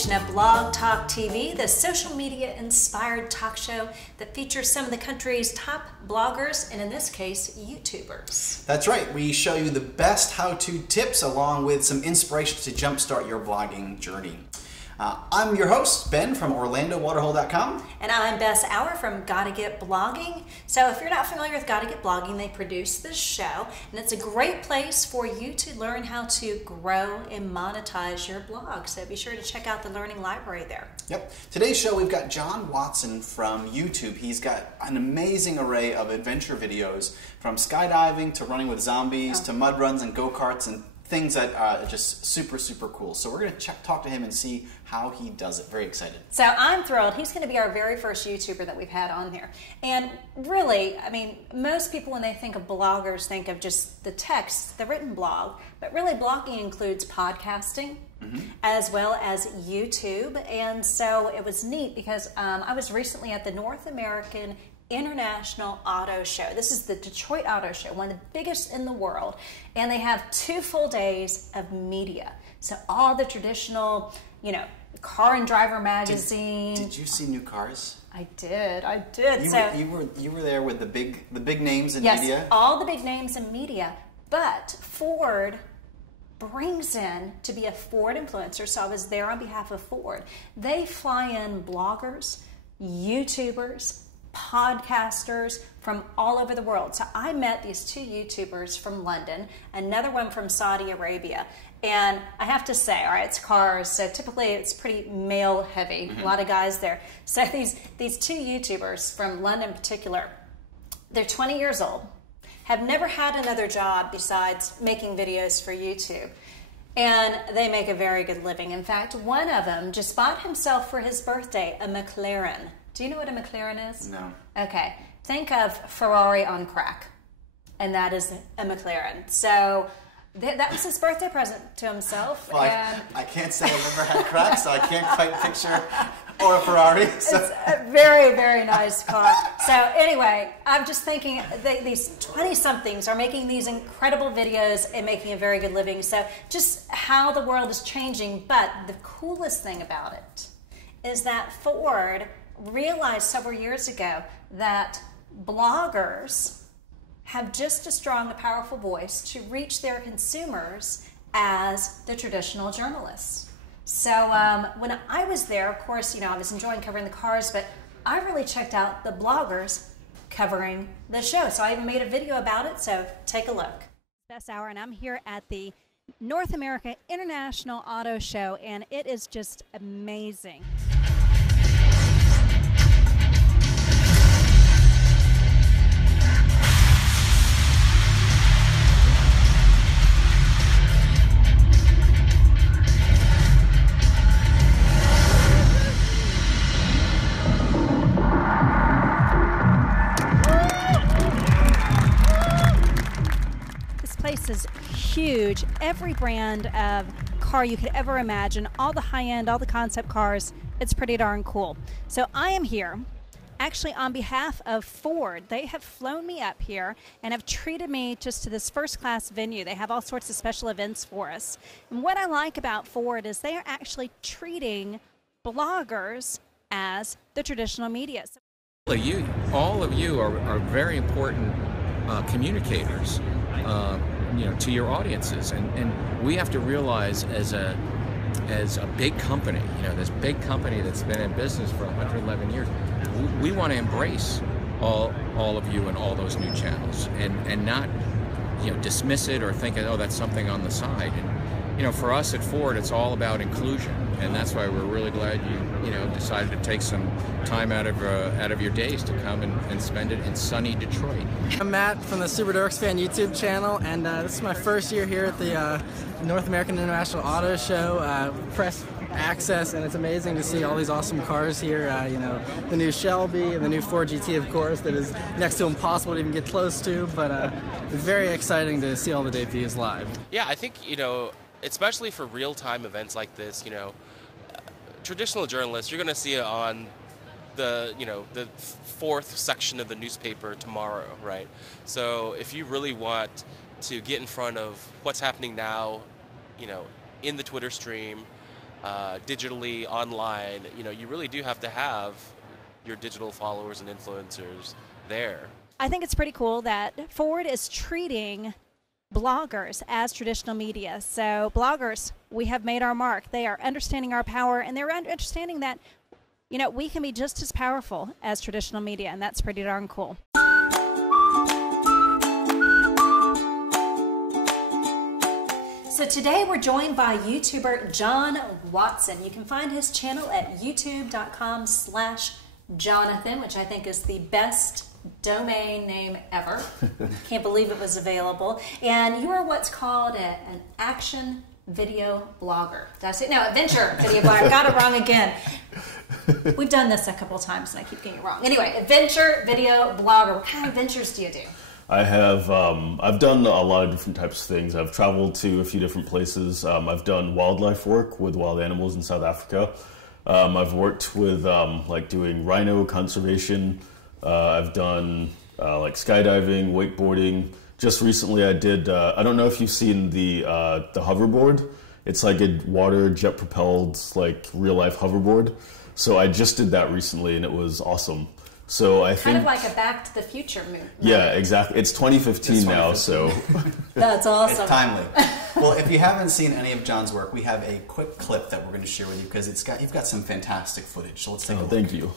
edition of Blog Talk TV, the social media inspired talk show that features some of the country's top bloggers, and in this case, YouTubers. That's right. We show you the best how-to tips along with some inspiration to jumpstart your blogging journey. I'm your host, Ben from OrlandoWaterhole.com. And I'm Bess Auer from Gotta Get Blogging. So if you're not familiar with Gotta Get Blogging, they produce this show, and it's a great place for you to learn how to grow and monetize your blog. So be sure to check out the learning library there. Yep. Today's show, we've got Jon Watson from YouTube. He's got an amazing array of adventure videos, from skydiving to running with zombies to mud runs and go-karts and things that are just super, super cool. So we're going to talk to him and see how he does it. Very excited. So I'm thrilled. He's going to be our very first YouTuber that we've had on here. And really, I mean, most people when they think of bloggers think of just the text, the written blog. But really, blogging includes podcasting as well as YouTube. And so it was neat because I was recently at the North American International Auto Show. This is the Detroit Auto Show, one of the biggest in the world, and they have 2 full days of media. So all the traditional, you know, Car and Driver magazine. Did you see new cars? I did. You were there with the big names in media. Yes, all the big names in media. But Ford brings in to be a Ford influencer. So I was there on behalf of Ford. They fly in bloggers, YouTubers, podcasters from all over the world. So I met these 2 YouTubers from London, another one from Saudi Arabia. And I have to say, all right, it's cars, so typically it's pretty male heavy, a lot of guys there. So these 2 YouTubers from London in particular, they're 20 years old, have never had another job besides making videos for YouTube. And they make a very good living. In fact, one of them just bought himself for his birthday a McLaren. Do you know what a McLaren is? No. Okay. Think of Ferrari on crack, and that is a McLaren. So that was his birthday present to himself. Well, I can't say I've ever had crack, so I can't quite picture or a Ferrari. So. It's a very, very nice car. So anyway, I'm just thinking these 20-somethings are making these incredible videos and making a very good living. So just how the world is changing. But the coolest thing about it is that Ford realized several years ago that bloggers have just as strong a powerful voice to reach their consumers as the traditional journalists. So when I was there, of course, you know, I was enjoying covering the cars, but I really checked out the bloggers covering the show. So I even made a video about it, so take a look. Bess Auer, and I'm here at the North America International Auto Show, and it is just amazing. This is huge. Every brand of car you could ever imagine, all the high-end, all the concept cars, it's pretty darn cool. So I am here actually on behalf of Ford. They have flown me up here and have treated me just to this first-class venue. They have all sorts of special events for us. And what I like about Ford is they are actually treating bloggers as the traditional media. All of you are very important communicators. You know, to your audiences, and we have to realize as a big company, you know, this big company that's been in business for 111 years, we want to embrace all of you and all those new channels, and not, you know, dismiss it or think, oh, that's something on the side. And you know, for us at Ford, it's all about inclusion, and that's why we're really glad you know, decided to take some time out of your days to come and spend it in sunny Detroit. I'm Matt from the Super Dorks Fan YouTube channel, and this is my first year here at the North American International Auto Show, press access, and it's amazing to see all these awesome cars here. You know, the new Shelby and the new Ford GT, of course, that is next to impossible to even get close to, but it's very exciting to see all the debuts live. Yeah, I think, you know, especially for real-time events like this, you know, traditional journalists, you're going to see it on the, you know, the 4th section of the newspaper tomorrow, right? So if you really want to get in front of what's happening now, you know, in the Twitter stream, digitally, online, you know, you really do have to have your digital followers and influencers there. I think it's pretty cool that Ford is treating bloggers as traditional media. So bloggers, we have made our mark. They are understanding our power, and they're understanding that, you know, we can be just as powerful as traditional media, and that's pretty darn cool. So today we're joined by YouTuber Jon Watson. You can find his channel at youtube.com/Jonathan, which I think is the best domain name ever. Can't believe it was available. And you are what's called an action video blogger. That's it. No, adventure video blogger. Got it wrong again. We've done this a couple times and I keep getting it wrong. Anyway, adventure video blogger. What kind of adventures do you do? I have, I've done a lot of different types of things. I've traveled to a few different places. I've done wildlife work with wild animals in South Africa. I've worked with like doing rhino conservation. I've done like skydiving, wakeboarding. Just recently I did, I don't know if you've seen the hoverboard. It's like a water jet propelled like real life hoverboard. So I just did that recently and it was awesome. So I think kind of like a Back to the Future movie. Yeah, exactly. It's 2015 now, so that's awesome. It's timely. Well, if you haven't seen any of Jon's work, we have a quick clip that we're going to share with you because you've got some fantastic footage. So let's take a look. Thank you.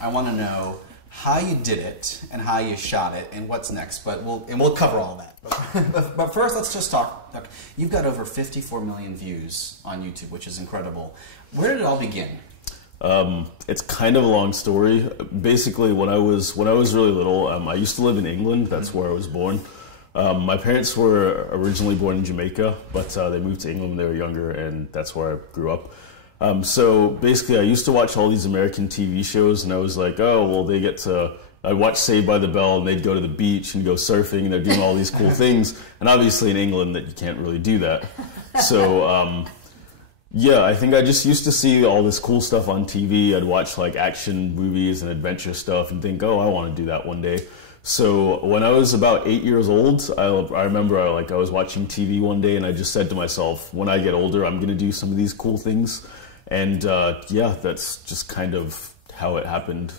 I want to know how you did it and how you shot it and what's next, but we'll cover all of that. But first, let's just talk. Look, you've got over 54 million views on YouTube, which is incredible. Where did it all begin? It's kind of a long story. Basically, when I was really little, I used to live in England. That's where I was born. My parents were originally born in Jamaica, but they moved to England when they were younger, and that's where I grew up. So basically, I used to watch all these American TV shows, and I was like, oh, well, I'd watch Saved by the Bell, and they'd go to the beach and go surfing, and they're doing all these cool things. And obviously in England, that you can't really do that. So, yeah, I think I just used to see all this cool stuff on TV. I'd watch like action movies and adventure stuff and think, oh, I want to do that one day. So when I was about 8 years old, I remember I was watching TV one day, and I just said to myself, when I get older, I'm going to do some of these cool things. And yeah, that's just kind of how it happened.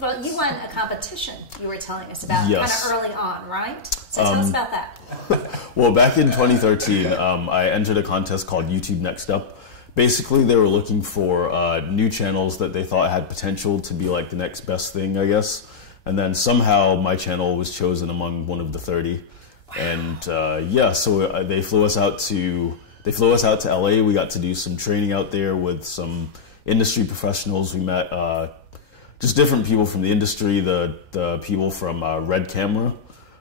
Well, you won a competition you were telling us about kind of early on, right? So tell us about that. Well, back in 2013, I entered a contest called YouTube Next Up. Basically, they were looking for new channels that they thought had potential to be like the next best thing, I guess. And then somehow my channel was chosen among one of the 30. Wow. And yeah, so they flew us out to LA. We got to do some training out there with some industry professionals. We met just different people from the industry, the people from Red Camera.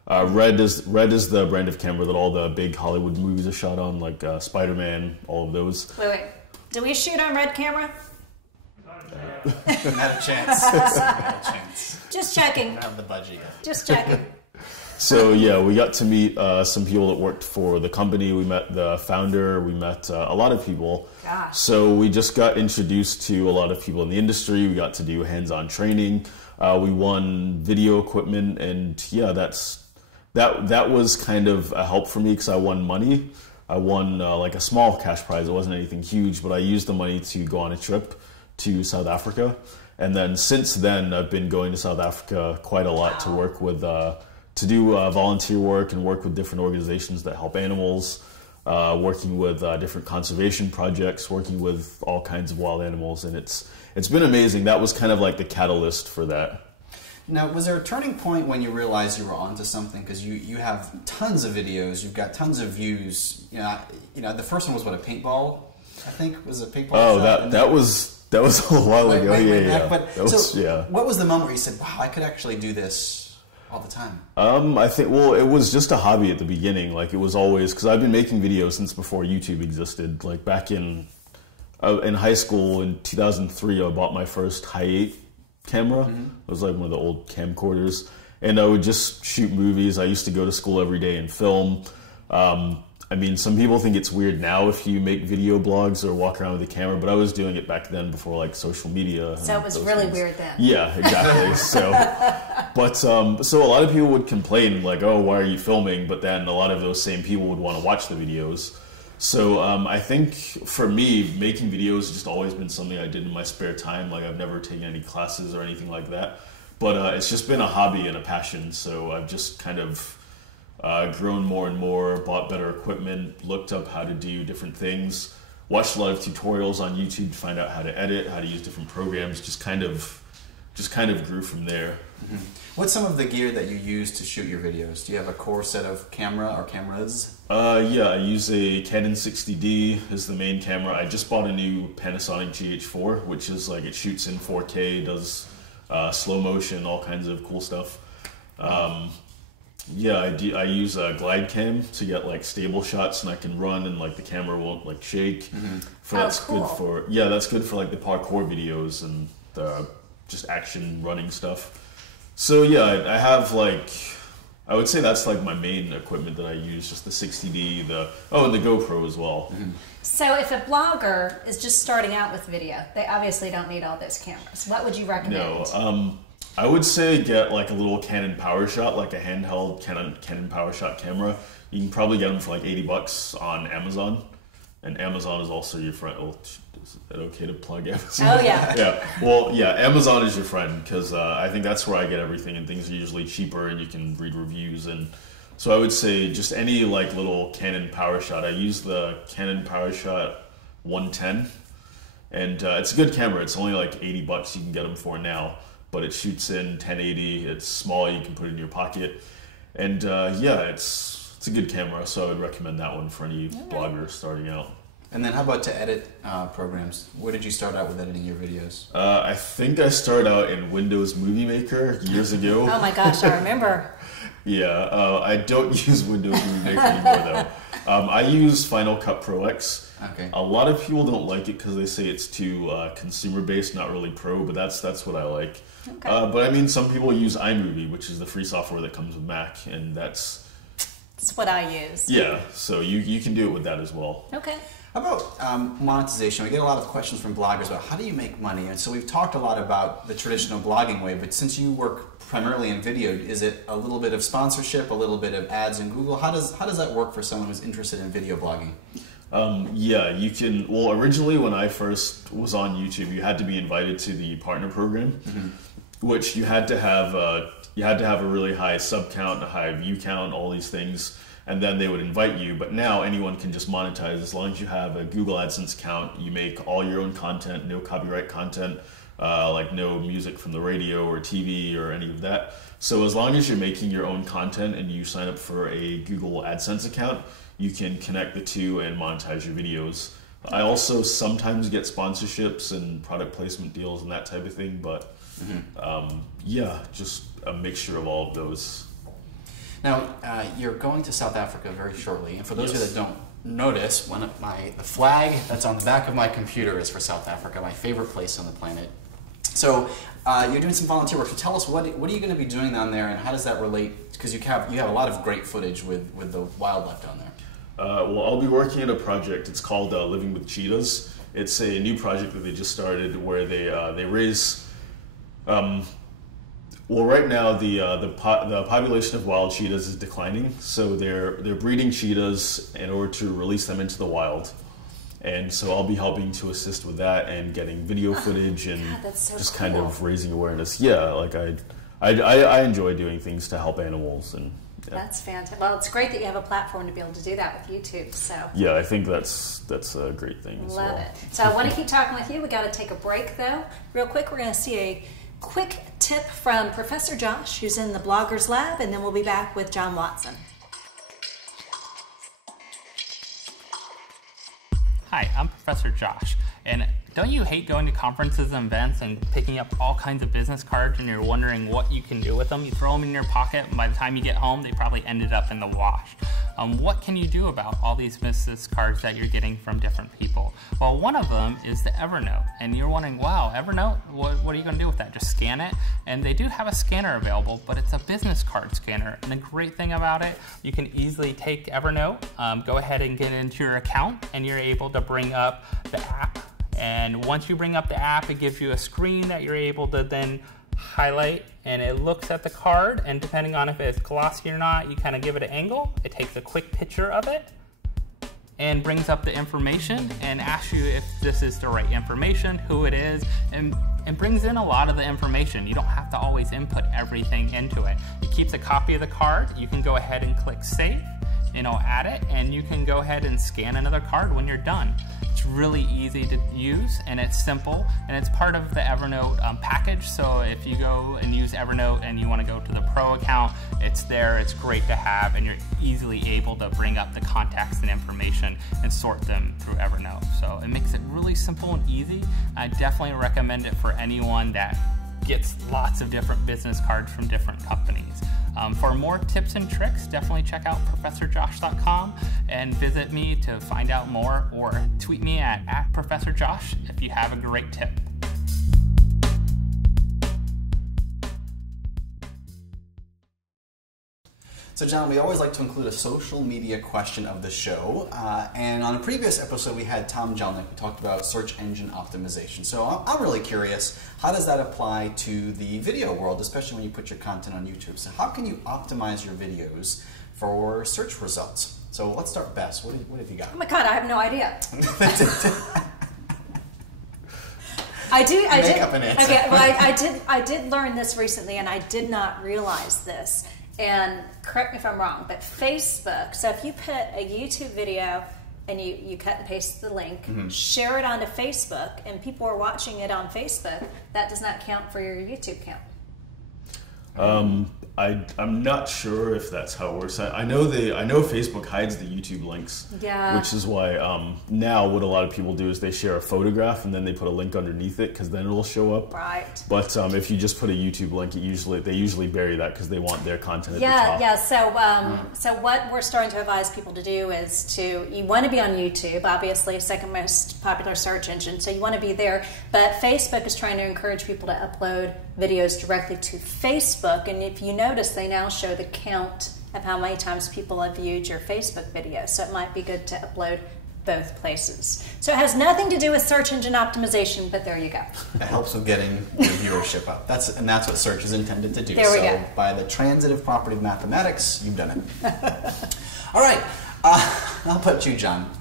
Red is the brand of camera that all the big Hollywood movies are shot on, like Spider-Man, all of those. Wait. Do we shoot on Red Camera? Not a chance. Not a chance. Just checking. I don't have the budget yet. Just checking. So yeah, we got to meet some people that worked for the company. We met the founder. We met a lot of people. Gosh. So we just got introduced to a lot of people in the industry. We got to do hands-on training. We won video equipment, and yeah, that was kind of a help for me because I won money. I won like a small cash prize. It wasn't anything huge, but I used the money to go on a trip to South Africa. And then since then, I've been going to South Africa quite a lot to work with, to do volunteer work and work with different organizations that help animals, working with different conservation projects, working with all kinds of wild animals. And it's been amazing. That was kind of like the catalyst for that. Now, was there a turning point when you realized you were onto something? Because you have tons of videos, you've got tons of views. You know, the first one was what, a paintball? I think was a paintball. Oh, that was a while ago. Yeah. But what was the moment where you said, "Wow, I could actually do this all the time"? I think it was just a hobby at the beginning. Like it was always because I've been making videos since before YouTube existed. Like back in high school in 2003, I bought my first Hi8 camera. It was like one of the old camcorders, and I would just shoot movies. I used to go to school every day and film. I mean, some people think it's weird now if you make video blogs or walk around with a camera, but I was doing it back then before like social media. So it was really weird then. Yeah, exactly. So a lot of people would complain like, "Oh, why are you filming?" But then a lot of those same people would want to watch the videos. So I think for me, making videos has just always been something I did in my spare time. Like I've never taken any classes or anything like that. But it's just been a hobby and a passion. So I've just kind of grown more and more, bought better equipment, looked up how to do different things, watched a lot of tutorials on YouTube to find out how to edit, how to use different programs, just kind of grew from there. What's some of the gear that you use to shoot your videos? Do you have a core set of camera or cameras? Yeah, I use a Canon 60D as the main camera. I just bought a new Panasonic GH4, which is like it shoots in 4K, does slow motion, all kinds of cool stuff. Yeah, I use a glide cam to get like stable shots, and I can run and like the camera won't like shake. That's cool. That's good for like the parkour videos and the just action running stuff. So yeah, I have like, I would say that's like my main equipment that I use, just the 60D, and the GoPro as well. So if a blogger is just starting out with video, they obviously don't need all those cameras. What would you recommend? No, I would say get like a little Canon PowerShot, like a handheld Canon PowerShot camera. You can probably get them for like $80 on Amazon. And Amazon is also your friend. Oh, is it okay to plug Amazon? Oh, yeah. Yeah. Well, yeah, Amazon is your friend because I think that's where I get everything, and things are usually cheaper and you can read reviews. And so I would say just any like little Canon PowerShot. I use the Canon PowerShot 110, and it's a good camera. It's only like $80 you can get them for now, but it shoots in 1080. It's small. You can put it in your pocket. And yeah, it's a good camera, so I would recommend that one for any blogger starting out. And then how about to edit programs? Where did you start out with editing your videos? I think I started out in Windows Movie Maker years ago. Oh my gosh, I remember. Yeah, I don't use Windows Movie Maker anymore though. I use Final Cut Pro X. Okay. A lot of people don't like it because they say it's too consumer-based, not really pro, but that's what I like. Okay. But I mean, some people use iMovie, which is the free software that comes with Mac, and that's what I use. Yeah, so you can do it with that as well. Okay. How about monetization? We get a lot of questions from bloggers about how do you make money? And so we've talked a lot about the traditional blogging way, but since you work primarily in video, is it a little bit of sponsorship, a little bit of ads in Google? How does that work for someone who's interested in video blogging? Yeah, you can. Well, originally when I first was on YouTube, you had to be invited to the partner program, which you had to have a really high sub count, a high view count, all these things, and then they would invite you. But now anyone can just monetize as long as you have a Google AdSense account. You make all your own content, no copyright content, like no music from the radio or TV or any of that. So as long as you're making your own content and you sign up for a Google AdSense account, you can connect the two and monetize your videos. I also sometimes get sponsorships and product placement deals and that type of thing, but yeah, just a mixture of all of those. Now, you're going to South Africa very shortly, and for those of you that don't notice, the flag that's on the back of my computer is for South Africa, my favorite place on the planet. So you're doing some volunteer work. So tell us, what are you going to be doing down there, and how does that relate? Because you have a lot of great footage with the wildlife down there. Well, I'll be working on a project. It's called Living with Cheetahs. It's a new project that they just started where they raise. Well, right now the population of wild cheetahs is declining, so they're breeding cheetahs in order to release them into the wild. And so I'll be helping to assist with that and getting video footage and so just cool. kind of raising awareness. Yeah, like I enjoy doing things to help animals and. Yeah. That's fantastic. Well, it's great that you have a platform to be able to do that with YouTube. So yeah, I think that's a great thing. As love well. it. So I want to keep talking with you. We got to take a break though, real quick. We're going to see a quick tip from Professor Josh, who's in the Bloggers Lab, and then we'll be back with Jon Watson. Hi, I'm Professor Josh, and don't you hate going to conferences and events and picking up all kinds of business cards and you're wondering what you can do with them? You throw them in your pocket, and by the time you get home, they probably ended up in the wash. What can you do about all these business cards that you're getting from different people? Well, one of them is the Evernote, and you're wondering, wow, Evernote, what are you going to do with that? Just scan it? And they do have a scanner available, but it's a business card scanner. And the great thing about it, you can easily take Evernote, go ahead and get into your account, and you're able to bring up the app. And once you bring up the app, it gives you a screen that you're able to then highlight, and it looks at the card, and depending on if it's glossy or not, you kind of give it an angle. It takes a quick picture of it and brings up the information and asks you if this is the right information, who it is, and brings in a lot of the information. You don't have to always input everything into it. It keeps a copy of the card. You can go ahead and click save, and it'll add it, and you can go ahead and scan another card when you're done. It's really easy to use, and it's simple, and it's part of the Evernote package. So if you go and use Evernote and you want to go to the Pro account, it's there, it's great to have, and you're easily able to bring up the contacts and information and sort them through Evernote. So it makes it really simple and easy. I definitely recommend it for anyone that gets lots of different business cards from different companies. For more tips and tricks, definitely check out ProfessorJosh.com and visit me to find out more, or tweet me at ProfessorJosh if you have a great tip. So John, we always like to include a social media question of the show, and on a previous episode we had Tom Jelnick who talked about search engine optimization. So I'm really curious, how does that apply to the video world, especially when you put your content on YouTube? So how can you optimize your videos for search results? So let's start, Bess. What have you got? Oh my God, I have no idea. I did. Up an answer. Okay, well, I did learn this recently, and I did not realize this. And correct me if I'm wrong, but Facebook, so if you put a YouTube video and you cut and paste the link, share it onto Facebook, and people are watching it on Facebook, that does not count for your YouTube count. I'm not sure if that's how it works. I know Facebook hides the YouTube links, which is why now what a lot of people do is they share a photograph and then they put a link underneath it because then it'll show up. Right. But if you just put a YouTube link, they usually bury that because they want their content at the top. Yeah. So what we're starting to advise people to do is you want to be on YouTube, obviously second most popular search engine, so you want to be there. But Facebook is trying to encourage people to upload videos directly to Facebook, and if you notice, they now show the count of how many times people have viewed your Facebook video, so it might be good to upload both places. So it has nothing to do with search engine optimization, but there you go. It helps with getting the viewership up. That's what search is intended to do. There we go. By the transitive property of mathematics, you've done it. All right, how about you, John?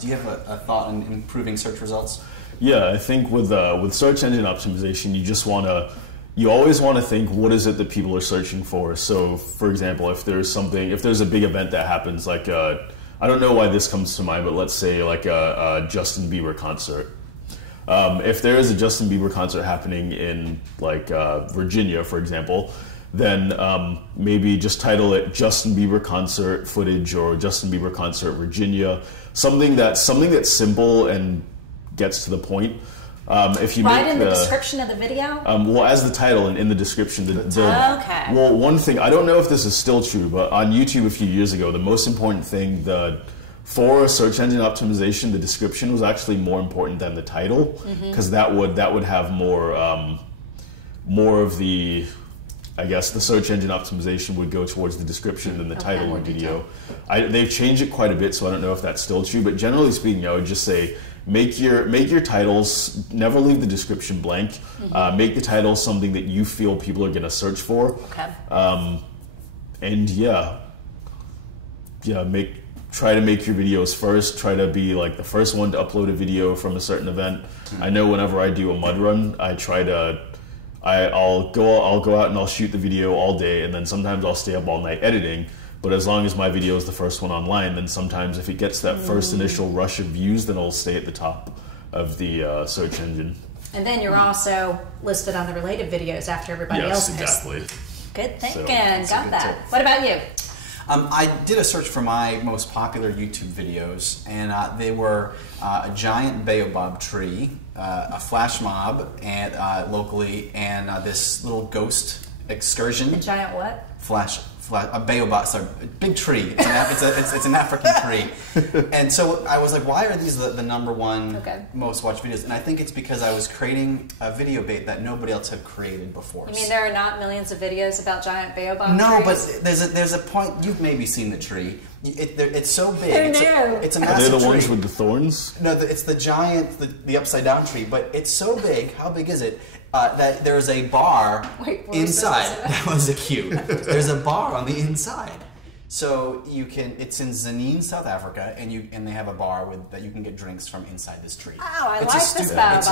Do you have a thought on improving search results? Yeah, I think with search engine optimization, you always want to think, what is it that people are searching for? So, for example, if there's a big event that happens, like I don't know why this comes to mind, but let's say like a Justin Bieber concert. If there is a Justin Bieber concert happening in like Virginia, for example, then maybe just title it Justin Bieber concert footage or Justin Bieber concert Virginia. Something that's simple and gets to the point. If you Right in the description of the video? Well, as the title and in the description. Okay. Well, one thing, I don't know if this is still true, but on YouTube a few years ago, the most important thing, for search engine optimization, the description was actually more important than the title, because that would have more more of the, I guess, the search engine optimization would go towards the description and the title of the video. They've changed it quite a bit, so I don't know if that's still true, but generally speaking, I would just say make your titles, never leave the description blank. Make the title something that you feel people are going to search for. Okay. And try to make your videos first. Try to be like the first one to upload a video from a certain event. I know whenever I do a mud run, I'll go out and I'll shoot the video all day, and then sometimes I'll stay up all night editing. But as long as my video is the first one online, then sometimes if it gets that first initial rush of views, then it'll stay at the top of the search engine. And then you're also listed on the related videos after everybody else is. Yes, exactly. Good thinking. So, got that. What about you? I did a search for my most popular YouTube videos, and they were a giant baobab tree, a flash mob, and locally, and this little ghost excursion. A giant what? A baobab, sorry, a big tree. It's an African tree. And so I was like, why are these the number one most watched videos? And I think it's because I was creating a video bait that nobody else had created before. You mean there are not millions of videos about giant baobab trees? No, but there's a point. You've maybe seen the tree. It's so big. It's a massive tree. Are they the tree. ones with the thorns? No, it's the giant, the upside down tree. But it's so big. How big is it? That there's a bar inside. That was a cue. There's a bar on the inside. So it's in Zanin, South Africa, and they have a bar that you can get drinks from inside this tree. Oh, I like this baobab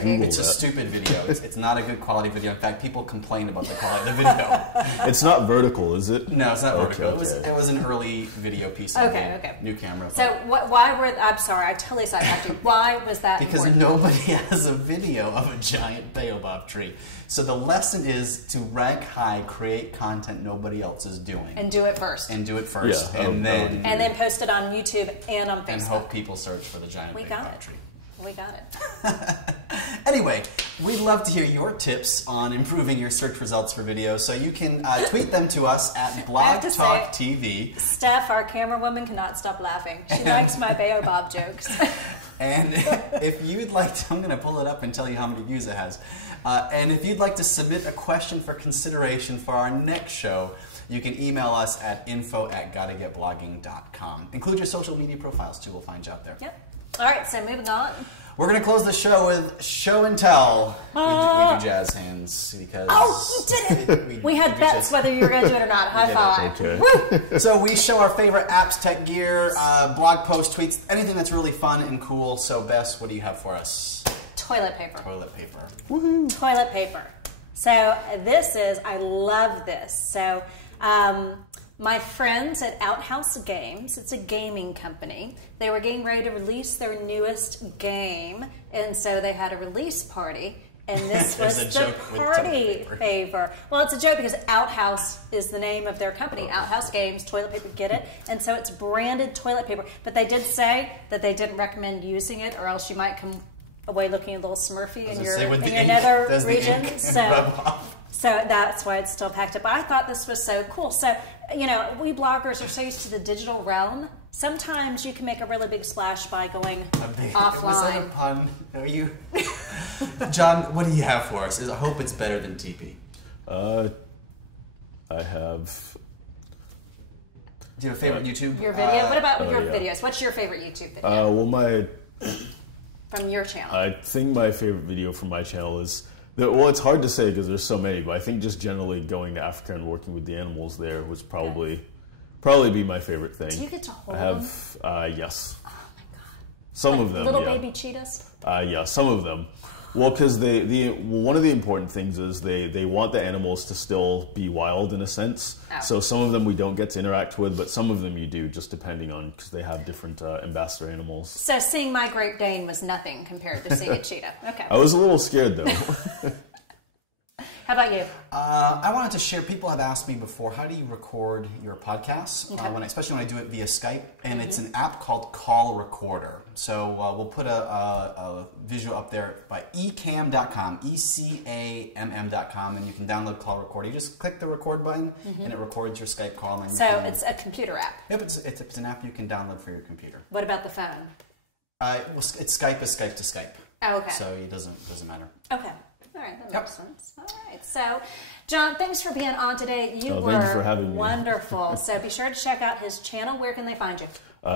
tree. It's a stupid video. It's not a good quality video. In fact, people complain about the quality of the video. It's not vertical, is it? No, it's not vertical. Okay. It was an early video piece. New camera. So why were? I'm sorry, I totally sidetracked you. Why was that Because important? nobody has a video of a giant baobab tree. So the lesson is to rank high, create content nobody else is doing. And do it first. And then post it on YouTube and on Facebook. And hope people search for the giant baobab tree. We got it. Anyway, we'd love to hear your tips on improving your search results for videos, so you can tweet them to us at Blog Talk TV. Steph, our camera woman, cannot stop laughing. She likes my baobab jokes. And if you'd like to, I'm going to pull it up and tell you how many views it has. And if you'd like to submit a question for consideration for our next show, you can email us at info@gottagetblogging.com. Include your social media profiles too. We'll find you out there. Yep. All right, so moving on. We're going to close the show with show and tell. We do jazz hands because... Oh, you did it! We had bets whether you were going to do it or not. High five. Okay. Woo! So we show our favorite apps, tech gear, blog posts, tweets, anything that's really fun and cool. So Bess, what do you have for us? Toilet paper. Toilet paper. Woohoo! Toilet paper. So I love this. So my friends at Outhouse Games, it's a gaming company, they were getting ready to release their newest game, and so they had a release party, and this was the party favor. Well, it's a joke because Outhouse is the name of their company, Outhouse Games, toilet paper, get it? And so it's branded toilet paper, but they did say that they didn't recommend using it, or else you might come away looking a little smurfy in your nether region. So that's why it's still packed up. I thought this was so cool. So, we bloggers are so used to the digital realm. Sometimes you can make a really big splash by going offline. Was that a pun? Are you? John, what do you have for us? I hope it's better than TP. I have... Do you have a favorite YouTube? Your video? What about your videos? What's your favorite YouTube video? From your channel. I think my favorite video from my channel is... Well, it's hard to say because there's so many, but I think just generally going to Africa and working with the animals there was probably be my favorite thing. Do you get to hold them? Yes. Oh my god. Some of them, little baby cheetahs? Yeah, some of them. Well, because one of the important things is they want the animals to still be wild in a sense. Oh. So some of them we don't get to interact with, but some of them you do, just depending on, because they have different ambassador animals. So seeing my Great Dane was nothing compared to seeing a cheetah. Okay. I was a little scared though. How about you? I wanted to share, people have asked me before, how do you record your podcasts? Okay. Especially when I do it via Skype, and it's an app called Call Recorder. So we'll put a visual up there by ecam.com, ECAMM.com, and you can download Call Recorder. You just click the record button, and it records your Skype call. And it's a computer app? Yep, it's an app you can download for your computer. What about the phone? Well, it's Skype is Skype to Skype. Oh, okay. So it doesn't matter. Okay. All right, that makes sense. All right, so John, thanks for being on today. You were thank you for having me. Wonderful. So be sure to check out his channel. Where can they find you?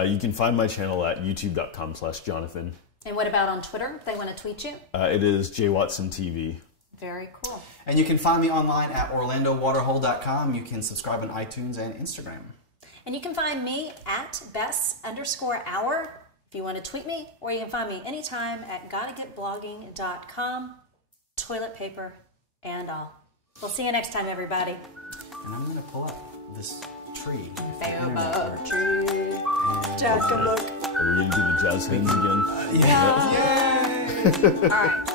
You can find my channel at youtube.com/Jonathan. And what about on Twitter if they want to tweet you? It is JWatsonTV. Very cool. And you can find me online at orlandowaterhole.com. You can subscribe on iTunes and Instagram. And you can find me at Bess_hour if you want to tweet me, or you can find me anytime at gottagetblogging.com, toilet paper and all. We'll see you next time, everybody. And I'm going to pull up this tree. Tree. Jack, good look. Are we going to do the jazz hands again? Yeah. Yay! All right.